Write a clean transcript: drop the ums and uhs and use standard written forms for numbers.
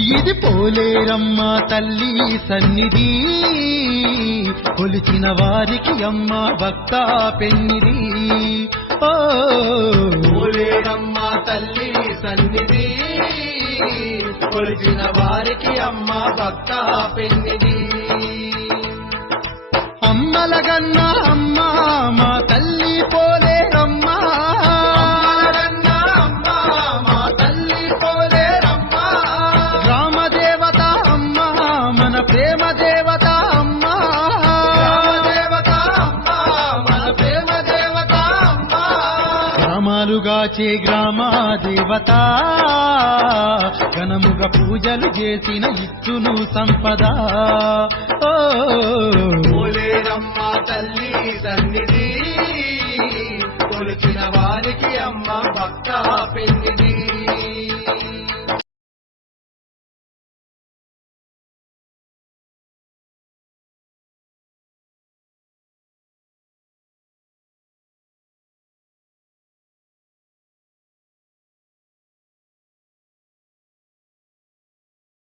ఇది పోలేరమ్మ తల్లి సన్నిధి, కొలిచిన వారికి అమ్మ భక్త పెన్నిది. ఓ పోలేరమ్మ తల్లి సన్నిధి, కొలిచిన వారికి అమ్మ భక్త పెన్నిది. అమ్మలగన్న అమ్మ మా తల్లి పోలేరమ్మ, అమ్మలగన్న అమ్మ మా తల్లి పోలేరమ్మ. గ్రామ దేవత అమ్మ మన ప్రేమ దేవత అమ్మ, దేవత అమ్మ మన ప్రేమ దేవత అమ్మ. గ్రామాలుగాచే గ్రామ దేవత, ఘనముగా పూజలు చేసిన ఇచ్చును సంపద. ఓ పోలేరమ్మ తల్లి సన్నిధి, కొలిచిన వారికి అమ్మ భక్త పెన్నిది.